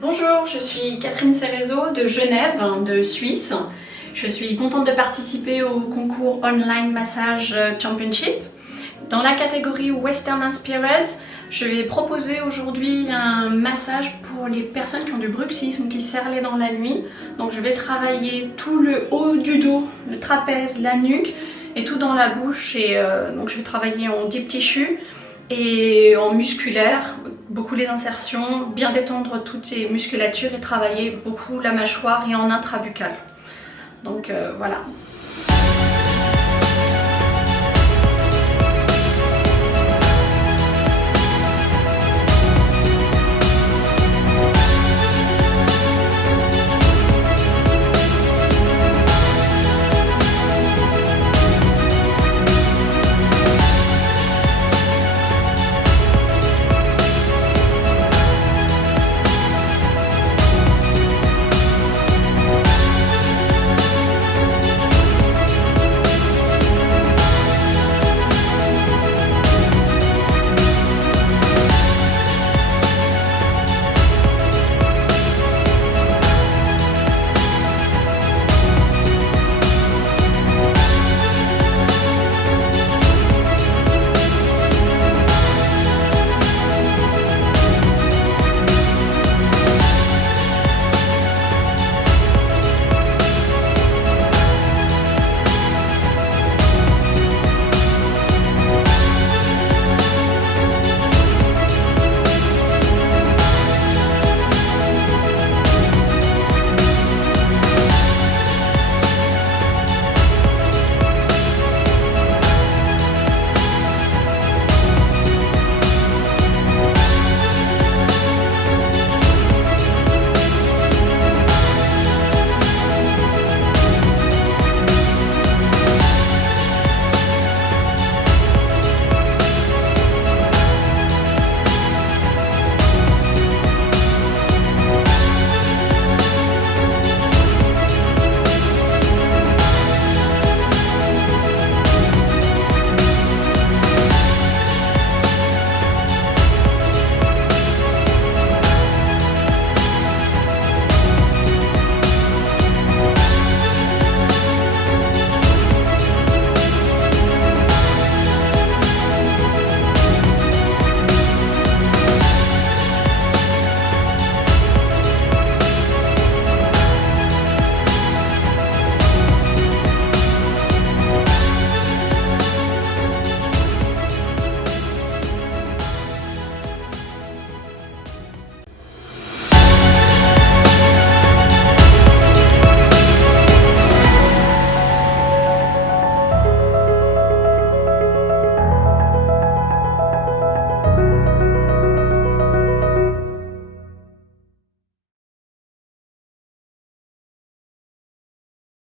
Bonjour, je suis Catherine Cerezo de Genève, de Suisse. Je suis contente de participer au concours Online Massage Championship. Dans la catégorie Western Inspired, je vais proposer aujourd'hui un massage pour les personnes qui ont du bruxisme, qui serrent les dents la nuit. Donc je vais travailler tout le haut du dos, le trapèze, la nuque et tout dans la bouche. Donc je vais travailler en deep tissue et en musculaire, beaucoup les insertions, bien détendre toutes ces musculatures et travailler beaucoup la mâchoire et en intrabuccal. Donc voilà.